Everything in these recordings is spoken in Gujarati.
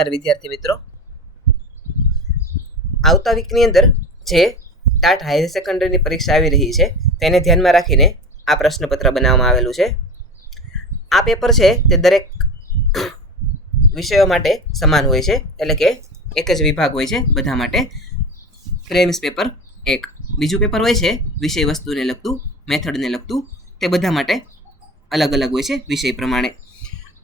નમસ્કાર વિદ્યાર્થી મિત્રો, આવતા વીકની અંદર જે ટાટ હાયર સેકન્ડરીની પરીક્ષા આવી રહી છે તેને ધ્યાનમાં રાખીને આ પ્રશ્નપત્ર બનાવવામાં આવેલું છે. આ પેપર છે તે દરેક વિષયો માટે સમાન હોય છે, એટલે કે એક જ વિભાગ હોય છે બધા માટે. પ્રિલિમ્સ પેપર એક, બીજું પેપર હોય છે વિષય વસ્તુને લગતું, મેથડને લગતું, તે બધા માટે અલગ અલગ હોય છે વિષય પ્રમાણે.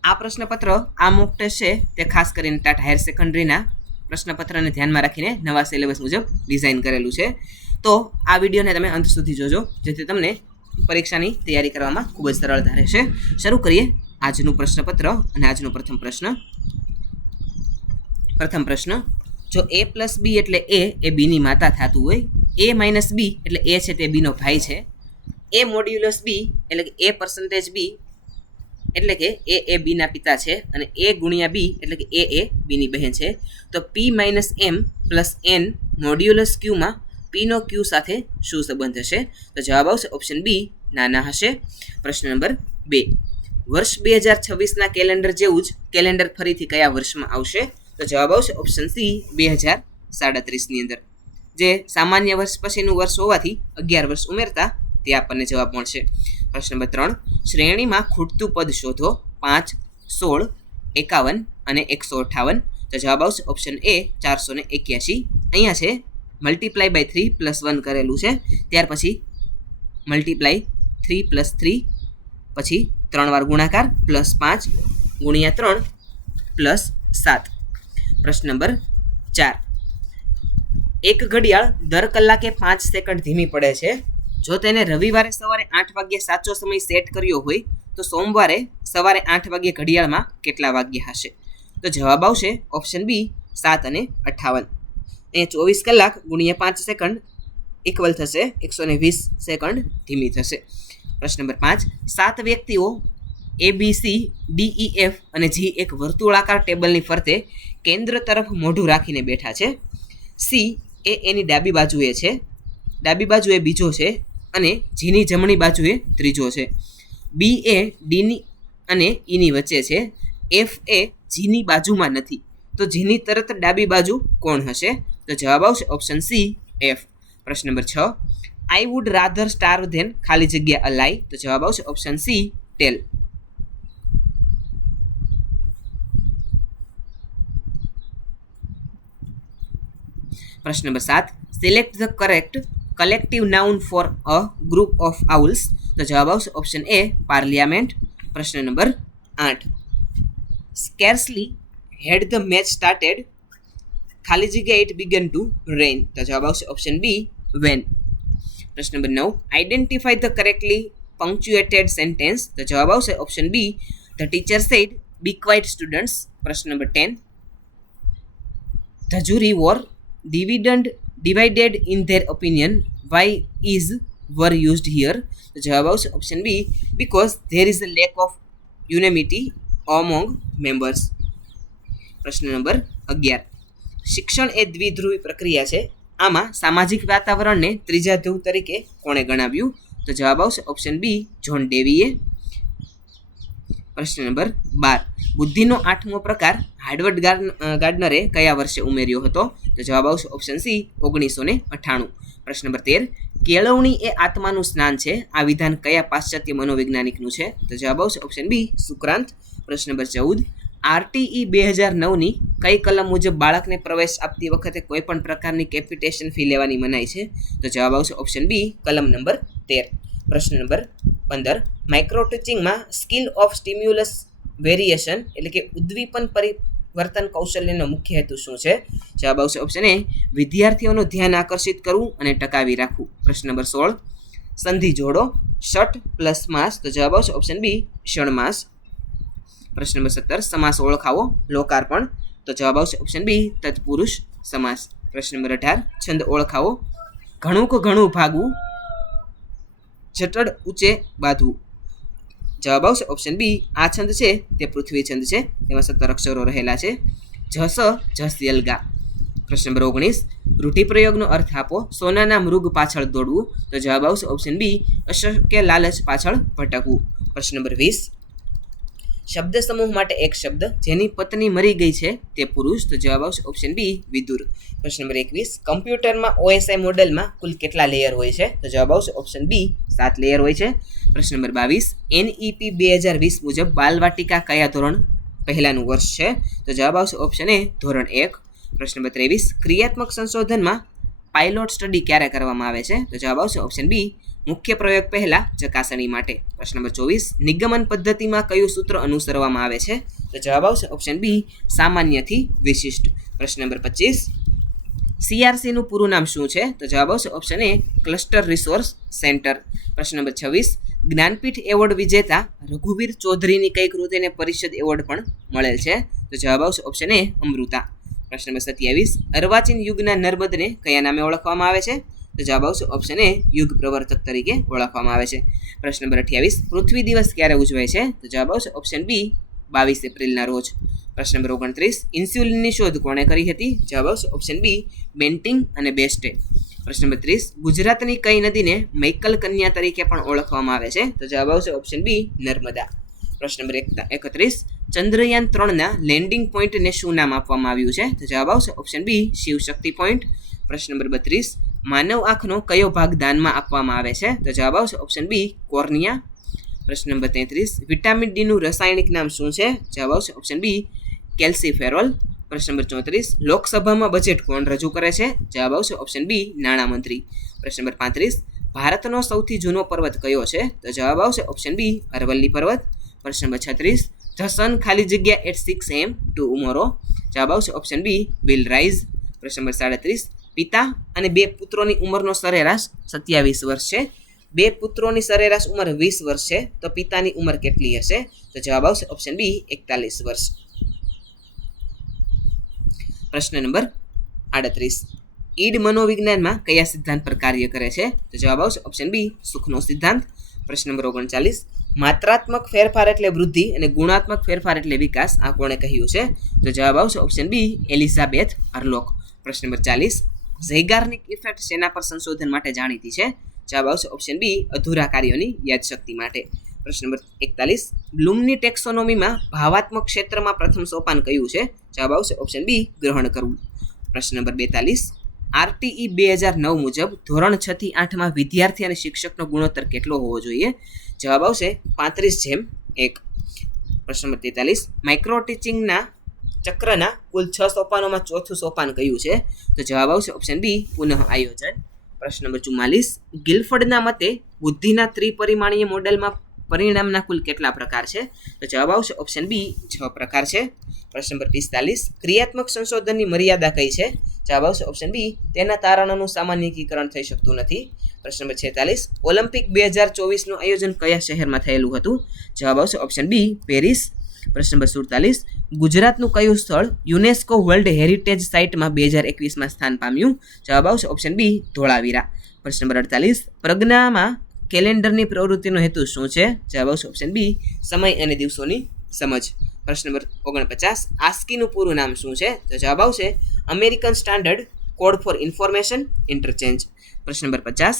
આ પ્રશ્નપત્ર, આ મોક ટેસ્ટ છે તે ખાસ કરીને ટાટ હાયર સેકન્ડરીના પ્રશ્નપત્રને ધ્યાનમાં રાખીને નવા સિલેબસ મુજબ ડિઝાઇન કરેલું છે. તો આ વિડીયોને તમે અંત સુધી જોજો, જેથી તમને પરીક્ષાની તૈયારી કરવામાં ખૂબ જ સરળતા રહેશે. શરૂ કરીએ આજનું પ્રશ્નપત્ર અને આજનો પ્રથમ પ્રશ્ન. જો a પ્લસ બી એટલે એ બીની માતા થતું હોય, a માઇનસ બી એટલે એ છે તે બીનો ભાઈ છે, a મોડ્યુલસ બી એટલે કે a પર્સન્ટેજ બી એટલે કે એ બીના પિતા છે, અને a ગુણ્યા બી એટલે કે એ બીની બહેન છે, તો p minus M plus N modulus ક્યુમાં પીનો ક્યુ સાથે શું સંબંધ હશે? તો જવાબ આવશે ઓપ્શન બી, નાના હશે. પ્રશ્ન નંબર 2, વર્ષ 2026ના કેલેન્ડર જેવું જ કેલેન્ડર ફરીથી કયા વર્ષમાં આવશે? તો જવાબ આવશે ઓપ્શન સી, 2037ની અંદર. જે સામાન્ય વર્ષ પછીનું વર્ષ હોવાથી 11 વર્ષ ઉમેરતા તે આપણને જવાબ મળશે. પ્રશ્ન નંબર 3, શ્રેણીમાં ખૂટતું પદ શોધો. 5, 16, 51 અને 158. તો જવાબ આવશે ઓપ્શન એ, 481. અહીંયા છે મલ્ટીપ્લાય બાય 3 પ્લસ 1 કરેલું છે, ત્યાર પછી મલ્ટીપ્લાય 3 પ્લસ 3, પછી 3 વાર ગુણાકાર પ્લસ 5 ગુણ્યા 3 પ્લસ 7. પ્રશ્ન નંબર 4, એક ઘડિયાળ દર કલાકે 5 સેકન્ડ ધીમી પડે છે. જો તેને રવિવારે સવારે 8 વાગ્યે સાચો સમય સેટ કર્યો હોય, તો સોમવારે સવારે 8 વાગ્યે ઘડિયાળમાં કેટલા વાગ્યા હશે? તો જવાબ આવશે ઓપ્શન બી, 7 અને 58. અહીંયા 24 કલાક ગુણ્યા 5 સેકન્ડ ઇક્વલ થશે 120 સેકન્ડ ધીમી થશે. પ્રશ્ન નંબર 5, 7 વ્યક્તિઓ ABC, DEF અને G એક વર્તુળાકાર ટેબલની ફરતે કેન્દ્ર તરફ મોઢું રાખીને બેઠા છે. C એ એની ડાબી બાજુએ છે, ડાબી બાજુએ બીજો છે, અને જીની જમણી બાજુએ ત્રીજો છે. B એ ડીની અને ઈની વચ્ચે છે. F એ જીની બાજુમાં નથી, તો જીની તરત ડાબી બાજુ કોણ હશે? તો જવાબ આવશે ઓપ્શન સી, F. પ્રશ્ન નંબર 6, I would rather star than ખાલી જગ્યા અલાઈ. તો જવાબ આવશે ઓપ્શન સી, ટેલ. પ્રશ્ન number 7, select the correct collective noun for a group of owls. તો જવાબ આવશે ઓપ્શન એ, પાર્લિયામેન્ટ. પ્રશ્ન number 8, scarcely had the match started ખાલી જગ્યા ઇટ બિગન ટુ રેઇન. તો જવાબ આવશે ઓપ્શન બી, વેન. પ્રશ્ન number 9, identify the correctly punctuated sentence. તો જવાબ આવશે option B, the teacher said be quiet students. પ્રશ્ન number 10, the jury were divided in their opinion. Why is were used here? તો જવાબ આવશે option B, because there is a lack of unanimity among members. પ્રશ્ન નંબર 11, શિક્ષણ એ દ્વિધ્રુવી પ્રક્રિયા છે. આમાં સામાજિક વાતાવરણને ત્રીજા ધ્રુવ તરીકે કોણે ગણાવ્યું? તો જવાબ આવશે ઓપ્શન બી, જોન ડેવીએ. પ્રશ્ન નંબર 12, બુદ્ધિનો 8મો પ્રકાર હાર્વર્ડ ગાર્ડનરે કયા વર્ષે ઉમેર્યો હતો? તો જવાબ આવશે ઓપ્શન સી, 1998. પ્રશ્ન નંબર 13, કેળવણી એ આત્માનું સ્નાન છે. આ વિધાન કયા પાશ્ચાત્ય મનોવૈજ્ઞાનિકનું છે? તો જવાબ આવશે ઓપ્શન બી, સુક્રાંત. પ્રશ્ન નંબર 14, આરટીઈ 2009ની કઈ કલમ મુજબ બાળકને પ્રવેશ આપતી વખતે કોઈ પણ પ્રકારની કેપિટેશન ફી લેવાની મનાઈ છે? તો જવાબ આવશે ઓપ્શન બી, કલમ નંબર 13. પ્રશ્ન નંબર 15, માઇક્રો ટીચિંગમાં સ્કિલ ઓફ સ્ટિમ્યુલસ વેરિએશન એટલે કે ઉદ્દીપન પરિવર્તન કૌશલ્યનો મુખ્ય હેતુ શું છે? જવાબ આવશે ઓપ્શન એ, વિદ્યાર્થીઓનું ધ્યાન આકર્ષિત કરવું અને ટકાવી રાખવું. પ્રશ્ન નંબર 16, સંધિ જોડો. ષટ પ્લસ માસ. તો જવાબ આવશે ઓપ્શન બી, ષણમાસ. પ્રશ્ન નંબર 17, સમાસ ઓળખાવો. લોકાર્પણ. તો જવાબ આવશે ઓપ્શન બી, તત્પુરુષ સમાસ. પ્રશ્ન નંબર 18, છંદ ઓળખાવો. ઘણું ભાગવું, જટડ ઊંચે બાંધવું. જવાબ આવશે ઓપ્શન બી, આ છંદ છે તે પૃથ્વી છંદ છે, તેમાં 17 અક્ષરો રહેલા છે. જસ જસ યલગા. પ્રશ્ન નંબર 19, રૂઢિપ્રયોગનો અર્થ આપો. સોનાના મૃગ પાછળ દોડવું. તો જવાબ આવશે ઓપ્શન બી, અશક્ય લાલચ પાછળ ભટકવું. પ્રશ્ન નંબર 20, શબ્દ સમૂહ માટે એક શબ્દ, જેની પત્ની મરી ગઈ છે તે પુરુષ, તો જવાબ આવશે ઓપ્શન બી વિદુર. પ્રશ્ન નંબર 21, કમ્પ્યુટરમાં OSI મોડેલમાં કુલ કેટલા લેયર હોય છે? તો જવાબ આવશે ઓપ્શન બી 7 લેયર હોય છે. પ્રશ્ન નંબર 22, NEP 2020 મુજબ બાલવાટિકા કયા ધોરણ પહેલાનું વર્ષ છે? તો જવાબ આવશે ઓપ્શન એ ધોરણ 1. પ્રશ્ન નંબર 23, ક્રિયાત્મક સંશોધનમાં પાયલોટ સ્ટડી ક્યારે કરવામાં આવે છે? તો જવાબ આવશે ઓપ્શન બી મુખ્ય પ્રયોગ પહેલા ચકાસણી માટે. પ્રશ્ન નંબર 24, નિગમન પદ્ધતિમાં કયું સૂત્ર અનુસરવામાં આવે છે? તો જવાબ આવશે ઓપ્શન બી સામાન્યથી વિશિષ્ટ. પ્રશ્ન નંબર 25, CRC નું પૂરું નામ શું છે? તો જવાબ આવશે ઓપ્શન એ ક્લસ્ટર રિસોર્સ સેન્ટર. પ્રશ્ન નંબર 26, જ્ઞાનપીઠ એવોર્ડ વિજેતા રઘુવીર ચૌધરીની કઈ કૃતિને પરિષદ એવોર્ડ પણ મળેલ છે? તો જવાબ આવશે ઓપ્શન એ અમૃતા. પ્રશ્ન નંબર 27, અર્વાચીન યુગના નર્મદને કયા નામે ઓળખવામાં આવે છે? તો જવાબ આવશે ઓપ્શન એ યુગ પ્રવર્તક તરીકે ઓળખવામાં આવે છે. પ્રશ્ન નંબર 28, પૃથ્વી દિવસ ક્યારે ઉજવાય છે? તો જવાબ આવશે ઓપ્શન બી 22 એપ્રિલના રોજ. પ્રશ્ન નંબર 29, ઇન્સ્યુલિનની શોધ કોણે કરી હતી? જવાબ આવશે ઓપ્શન બી બેન્ટિંગ અને બેસ્ટે. પ્રશ્ન નંબર 30, ગુજરાતની કઈ નદીને મૈકલ કન્યા તરીકે પણ ઓળખવામાં આવે છે? તો જવાબ આવશે ઓપ્શન બી નર્મદા. પ્રશ્ન નંબર 31, ચંદ્રયાન 3ના લેન્ડિંગ પોઈન્ટને શું નામ આપવામાં આવ્યું છે? તો જવાબ આવશે ઓપ્શન બી શિવશક્તિ પોઈન્ટ. પ્રશ્ન નંબર 32, માનવ આંખનો કયો ભાગ દાનમાં આપવામાં આવે છે? તો જવાબ આવશે ઓપ્શન બી કોર્નિયા. પ્રશ્ન નંબર 33, વિટામિન ડીનું રાસાયણિક નામ શું છે? જવાબ આવશે ઓપ્શન બી કેલ્સીફેરોલ. પ્રશ્ન નંબર 34, લોકસભામાં બજેટ કોણ રજૂ કરે છે? જવાબ આવશે ઓપ્શન બી નાણામંત્રી. પ્રશ્ન નંબર 35, ભારતનો સૌથી જૂનો પર્વત કયો છે? તો જવાબ આવશે ઓપ્શન બી અરવલ્લી પર્વત. પ્રશ્ન નંબર 36, ધ સન ખાલી જગ્યા એટ 6 AM ટુમોરો. જવાબ આવશે ઓપ્શન બી વિલ રાઇઝ. પ્રશ્ન નંબર 37, પિતા અને 2 પુત્રોની ઉંમરનો સરેરાશ 27 વર્ષ છે. 2 પુત્રોની સરેરાશ ઉંમર 20 વર્ષ છે, તો પિતાની ઉંમર કેટલી હશે? તો જવાબ આવશે ઓપ્શન બી 41 વર્ષ. પ્રશ્ન નંબર 38, ઈડ મનોવિજ્ઞાનમાં કયા સિદ્ધાંત પર કાર્ય કરે છે? તો જવાબ આવશે ઓપ્શન બી સુખનો સિદ્ધાંત. પ્રશ્ન નંબર 39, માત્રાત્મક ફેરફાર એટલે વૃદ્ધિ અને ગુણાત્મક ફેરફાર એટલે વિકાસ, આ કોણે કહ્યું છે? તો જવાબ આવશે ઓપ્શન બી એલિઝાબેથ અર્લોક. પ્રશ્ન નંબર 40, ઝૈગાર્નિક ઇફેક્ટ શેના પર સંશોધન માટે જાણીતી છે? જવાબ આવશે ઓપ્શન બી અધૂરા કાર્યોની યાદશક્તિ માટે. પ્રશ્ન નંબર 41, બ્લૂમની ટેક્સોનોમીમાં ભાવાત્મક ક્ષેત્રમાં પ્રથમ સોપાન કયું છે? જવાબ આવશે ઓપ્શન બી ગ્રહણ કરવું. પ્રશ્ન નંબર 42, RTE 2009 મુજબ ધોરણ 6 થી 8માં વિદ્યાર્થી અને શિક્ષકનો ગુણોત્તર કેટલો હોવો જોઈએ? જવાબ આવશે 35:1. પ્રશ્ન નંબર 43, માઇક્રો ટીચિંગના ચક્રના કુલ 6 સોપાનોમાં ચોથું સોપાન કયું છે? તો જવાબ આવશે ઓપ્શન બી પુનઃ આયોજન. પ્રશ્ન નંબર 44, ગિલફર્ડના મતે બુદ્ધિના ત્રિપરિમાણીય મોડેલમાં પરિણામના કુલ કેટલા પ્રકાર છે? તો જવાબ આવશે ઓપ્શન બી 6 પ્રકાર છે. પ્રશ્ન નંબર 45, ક્રિયાત્મક સંશોધનની મર્યાદા કઈ છે? જવાબ આવશે ઓપ્શન બી તેના તારણોનું સામાન્યીકરણ થઈ શકતું નથી. પ્રશ્ન નંબર 46, ઓલિમ્પિક 2024નું આયોજન કયા શહેરમાં થયેલું હતું? જવાબ આવશે ઓપ્શન બી પેરિસ. પ્રશ્ન નંબર 47, ગુજરાતનું કયું સ્થળ યુનેસ્કો વર્લ્ડ હેરિટેજ સાઇટમાં 2021માં સ્થાન પામ્યું? જવાબ આવશે ઓપ્શન બી ધોળાવીરા. પ્રશ્ન નંબર 48, પ્રજ્ઞામાં કેલેન્ડરની પ્રવૃત્તિનો હેતુ શું છે? જવાબ આવશે ઓપ્શન બી સમય અને દિવસોની સમજ. પ્રશ્ન નંબર 49, આસ્કીનું પૂરું નામ શું છે? તો જવાબ આવશે American standard code four information interchange. પ્રશ્ન નંબર 50,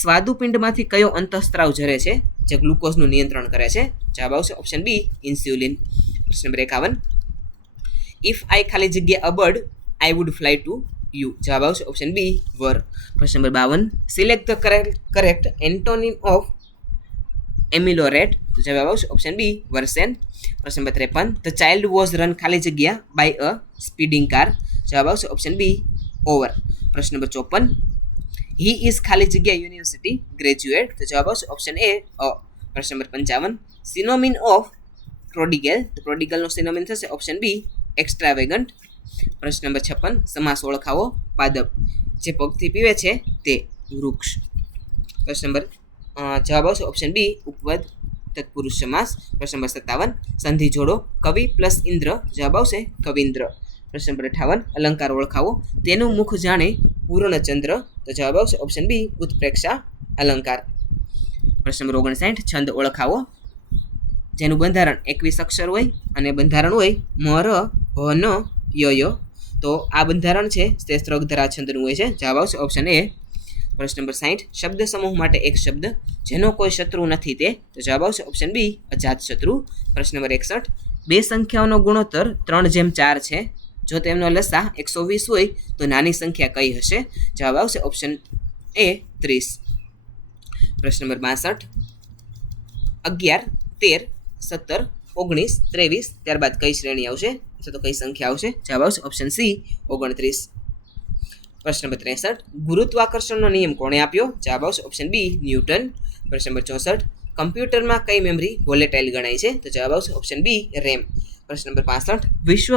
સ્વાદુપિંડમાંથી કયો અંતઃસ્ત્રાવ ઝરે છે જે ગ્લુકોઝનું નિયંત્રણ કરે છે? જવાબ આવશે ઓપ્શન બી ઇન્સ્યુલિન. પ્રશ્ન નંબર 51, ઇફ આઈ ખાલી જગ્યા a bird I would fly to you. જવાબ આવશે ઓપ્શન બી વર. પ્રશ્ન number 52, select the correct antonym of ameliorate. જવાબ આવશે ઓપ્શન બી વર્સેન. પ્રશ્ન number 53, the child was run ખાલી જગ્યા બાય અ સ્પીડિંગ કાર. જવાબ આવશે ઓપ્શન બી ઓવર. પ્રશ્ન નંબર 54, હી ઇઝ ખાલી જગ્યા યુનિવર્સિટી ગ્રેજ્યુએટ. તો જવાબ આવશે ઓપ્શન એ અ. પ્રશ્ન નંબર 55, સિનોમિન ઓફ પ્રોડિગલ. તો પ્રોડિગલનો સિનોમિન થશે ઓપ્શન બી એક્સ્ટ્રાવેગન્ટ. પ્રશ્ન નંબર 56, સમાસ ઓળખાવો. પાદપ, જે પગથી પીવે છે તે વૃક્ષ. પ્રશ્ન નંબર જવાબ આવશે ઓપ્શન બી ઉપપદ તત્પુરુષ સમાસ. પ્રશ્ન નંબર 57, સંધિ જોડો. કવિ પ્લસ ઇન્દ્ર. જવાબ આવશે કવિન્દ્ર. પ્રશ્ન નંબર 58, અલંકાર ઓળખાવો. તેનું મુખ જાણે પૂર્ણચંદ્ર. તો જવાબ આવશે ઓપ્શન બી ઉત્પ્રેક્ષા અલંકાર. પ્રશ્ન નંબર 59, છંદ ઓળખાવો. જેનું બંધારણ 21 અક્ષર હોય અને બંધારણ હોય મર ભ ન ય ય. તો આ બંધારણ છે તે સ્ત્રગધરા છંદનું હોય છે. જવાબ આવશે ઓપ્શન એ. પ્રશ્ન નંબર 60 શબ્દ સમૂહ માટે એક શબ્દ જેનો કોઈ શત્રુ નથી તે, તો જવાબ આવશે ઓપ્શન બી અજાત શત્રુ. પ્રશ્ન નંબર 61 બે સંખ્યાઓનો ગુણોત્તર 3:4 છે, જો તેમનો લસા 120 હોય તો નાની સંખ્યા કઈ હશે? જવાબ આવશે ઓપ્શન એ 30. પ્રશ્ન નંબર 62 11, 13, 17, 19, 23 ત્યારબાદ કઈ શ્રેણી આવશે અથવા તો કઈ સંખ્યા આવશે? જવાબ આવશે ઓપ્શન સી 29. પ્રશ્ન નંબર 63 ગુરુત્વાકર્ષણનો નિયમ કોણે આપ્યો? જવાબ આવશે ઓપ્શન બી ન્યૂટન. પ્રશ્ન નંબર 64 કમ્પ્યુટરમાં કઈ મેમરી વોલેટાઇલ ગણાય છે? તો જવાબ આવશે ઓપ્શન બી રેમ. પ્રશ્ન નંબર 65 વિશ્વ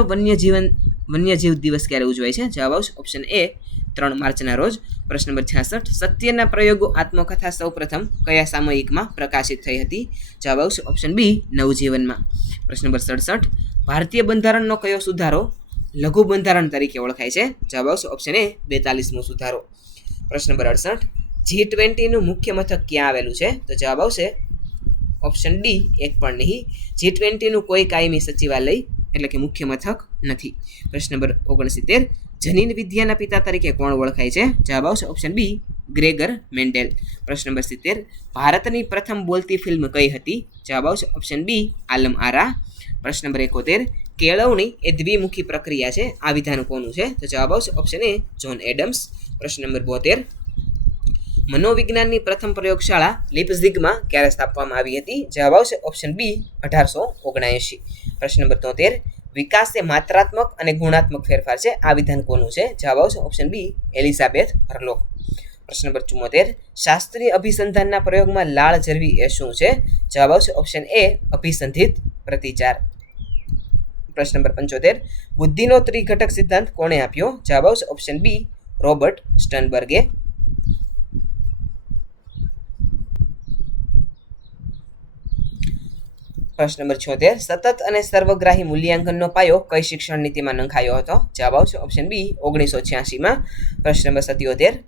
વન્યજીવ દિવસ ક્યારે ઉજવાય છે? જવાબ આવશે ઓપ્શન એ 3 માર્ચના રોજ. પ્રશ્ન નંબર 66 સત્યના પ્રયોગો આત્મકથા સૌપ્રથમ કયા સામયિકમાં પ્રકાશિત થઈ હતી? જવાબ આવશે ઓપ્શન બી નવજીવનમાં. પ્રશ્ન નંબર 67 ભારતીય બંધારણનો કયો સુધારો લઘુ બંધારણ તરીકે ઓળખાય છે? જવાબ આવશે ઓપ્શન એ 42મો સુધારો. પ્રશ્ન નંબર 68 G20નું મુખ્ય મથક ક્યાં આવેલું છે? તો જવાબ આવશે ઓપ્શન ડી એક પણ નહીં. G20નું કોઈ કાયમી સચિવાલય એટલે કે મુખ્ય મથક નથી. પ્રશ્ન નંબર 69 જનીન વિદ્યાના પિતા તરીકે કોણ ઓળખાય છે? જવાબ આવશે ઓપ્શન બી ગ્રેગર મેન્ડેલ. પ્રશ્ન નંબર 70 ભારતની પ્રથમ બોલતી ફિલ્મ કઈ હતી? જવાબ આવશે ઓપ્શન બી આલમ આરા. પ્રશ્ન નંબર 71 કેળવણી એ દ્વિમુખી પ્રક્રિયા છે, આ વિધાન કોનું છે? તો જવાબ આવશે ઓપ્શન એ જ્હોન એડમ્સ. પ્રશ્ન નંબર 72 મનોવિજ્ઞાનની પ્રથમ પ્રયોગશાળા લિપ્ઝિગમાં ક્યારે સ્થાપવામાં આવી હતી? જવાબ આવશે ઓપ્શન બી 1879. પ્રશ્ન નંબર 73 વિકાસ એ માત્રાત્મક અને ગુણાત્મક ફેરફાર છે, આ વિધાન કોનું છે? જવાબ આવશે ઓપ્શન બી એલિઝાબેથ હર્લોગ. પ્રશ્ન નંબર 74 શાસ્ત્રીય અભિસંધાનના પ્રયોગમાં લાળ ઝરવી એ શું છે? જવાબ આવશે ઓપ્શન એ અભિસંધિત પ્રતિચાર. પ્રશ્ન નંબર 75 બુદ્ધિનો ત્રિઘટક સિદ્ધાંત કોણે આપ્યો? જવાબ આવશે ઓપ્શન બી રોબર્ટ સ્ટનબર્ગે. પ્રશ્ન નંબર 76 સતત અને સર્વગ્રાહી મૂલ્યાંકનનો પાયો કઈ શિક્ષણ નીતિમાં નંખાયો હતો? જવાબ આવશે ઓપ્શન બી 1986માં. પ્રશ્ન નંબર 77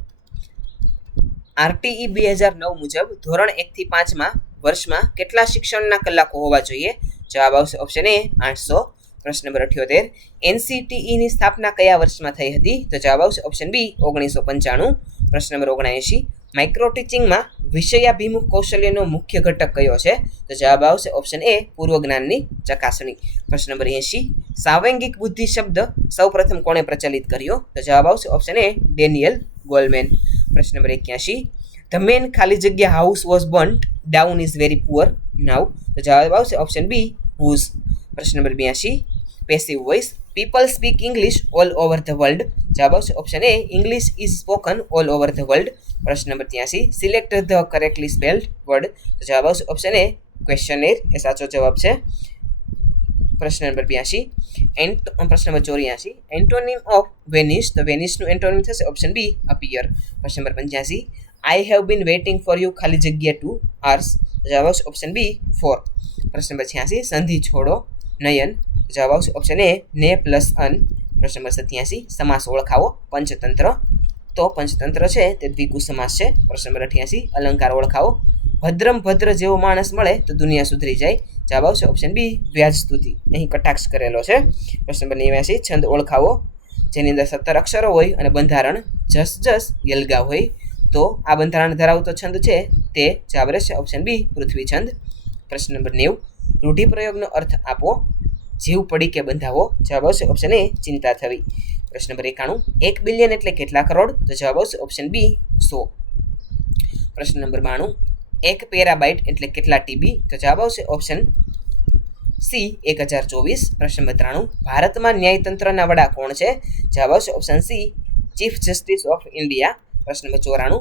RTE 2009 મુજબ ધોરણ 1 થી 5માં વર્ષમાં કેટલા શિક્ષણના કલાકો હોવા જોઈએ? જવાબ આવશે ઓપ્શન એ 800. પ્રશ્ન નંબર 78 NCTEની સ્થાપના કયા વર્ષમાં થઈ હતી? તો જવાબ આવશે ઓપ્શન બી 1995. પ્રશ્ન નંબર 79 માઇક્રો ટીચિંગમાં વિષયાભિમુખ કૌશલ્યનો મુખ્ય ઘટક કયો છે? તો જવાબ આવશે ઓપ્શન એ પૂર્વ જ્ઞાનની ચકાસણી. પ્રશ્ન નંબર 80 સાંવેગિક બુદ્ધિ શબ્દ સૌપ્રથમ કોણે પ્રચલિત કર્યો? તો જવાબ આવશે ઓપ્શન એ ડેનિયલ ગોલમેન. પ્રશ્ન નંબર 81 ધ મેન ખાલી જગ્યા house was burnt down is very poor now. તો જવાબ આવશે ઓપ્શન બી હુઝ. પ્રશ્ન number 82 passive voice people speak English all over the world. જવાબ આવશે option A English is spoken all over the world. પ્રશ્ન number 83 select the correctly spelled word. તો જવાબ આવશે ઓપ્શન એ ક્વેશ્ચનર એ સાચો જવાબ છે. પ્રશ્ન નંબર 82 પ્રશ્ન નંબર 84 એન્ટોનિમ ઓફ વેનિશ. તો વેનિશનું એન્ટોનિમ થશે ઓપ્શન બી અપિયર. પ્રશ્ન નંબર 85 I have been waiting for you ખાલી જગ્યા 2 hours. જવાબ આવશે ઓપ્શન બી 4. પ્રશ્ન નંબર 86 સંધિ છોડો નયન. જવાબ આવશે ઓપ્શન એ ને પ્લસ અન. પ્રશ્ન નંબર 87 સમાસ ઓળખાવો પંચતંત્ર. તો પંચતંત્ર છે તે દ્વિગુ સમાસ છે. પ્રશ્ન નંબર 88 અલંકાર ઓળખાવો ભદ્રમ ભદ્ર જેવો માણસ મળે તો દુનિયા સુધરી જાય. જવાબ આવશે ઓપ્શન બી વ્યાજ સ્તુતિ, અહીં કટાક્ષ કરેલો છે. પ્રશ્ન નંબર 89 છંદ ઓળખાવો જેની અંદર 17 અક્ષરો હોય અને બંધારણ જસ જસ યલગા હોય. તો આ બંધારણ ધરાવતો છંદ છે તે જવાબ રહેશે ઓપ્શન બી પૃથ્વી છંદ. પ્રશ્ન નંબર 90 રૂઢિપ્રયોગનો અર્થ આપો જીવ પડી કે બંધાવો. જવાબ આવશે ઓપ્શન એ ચિંતા થવી. પ્રશ્ન નંબર 91 1 બિલિયન એટલે કેટલા કરોડ? તો જવાબ આવશે ઓપ્શન બી 100. પ્રશ્ન નંબર 92 1 પેરાબાઇટ એટલે કેટલા ટીબી? તો જવાબ આવશે ઓપ્શન સી 1024. પ્રશ્ન નંબર 93 ભારતમાં ન્યાયતંત્રના વડા કોણ છે? જવાબ આવશે option C chief justice of India. પ્રશ્ન નંબર 94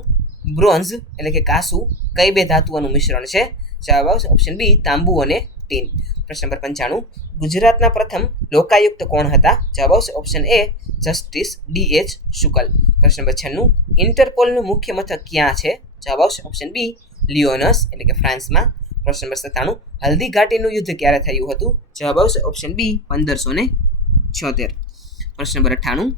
બ્રોન્ઝ એટલે કે કાસુ કઈ બે ધાતુઓનું મિશ્રણ છે? જવાબ આવશે ઓપ્શન બી તાંબુ અને ટીન. પ્રશ્ન નંબર 95 ગુજરાતના પ્રથમ લોકાયુક્ત કોણ હતા? જવાબ આવશે ઓપ્શન એ જસ્ટિસ DH શુકલ. પ્રશ્ન નંબર 96 ઇન્ટરપોલનું મુખ્ય મથક ક્યાં છે? જવાબ આવશે ઓપ્શન બી લિયોનસ એટલે કે ફ્રાન્સમાં. પ્રશ્ન નંબર 97 હલ્દી ઘાટીનું યુદ્ધ ક્યારે થયું હતું? જવાબ આવશે ઓપ્શન બી 1576. પ્રશ્ન નંબર 98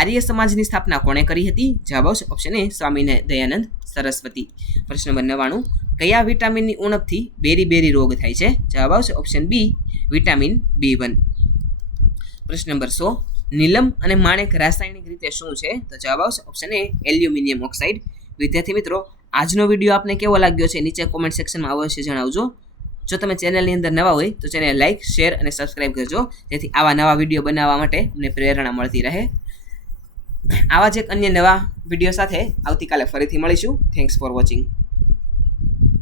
આર્ય સમાજની સ્થાપના કોણે કરી હતી? જવાબ આવશે ઓપ્શન એ સ્વામી દયાનંદ સરસ્વતી. પ્રશ્ન નંબર 99 કયા વિટામિનની ઉણપથી બેરી રોગ થાય છે? જવાબ આવશે ઓપ્શન બી વિટામિન B1. પ્રશ્ન નંબર 100 નીલમ અને માણેક રાસાયણિક રીતે શું છે? તો જવાબ આવશે ઓપ્શન એ એલ્યુમિનિયમ ઓક્સાઇડ. વિદ્યાર્થી મિત્રો, આજનો વિડીયો આપને કેવો લાગ્યો છે નીચે કોમેન્ટ સેક્શનમાં અવશ્ય જણાવજો. જો તમે ચેનલની અંદર નવા હોય તો ચેનલ લાઇક, શેર અને સબસ્ક્રાઇબ કરજો, જેથી આવા નવા વિડીયો બનાવવા માટે અમને પ્રેરણા મળતી રહે. આવા જ એક અન્ય નવા વિડીયો સાથે આવતીકાલે ફરીથી મળીશું. Thanks for watching.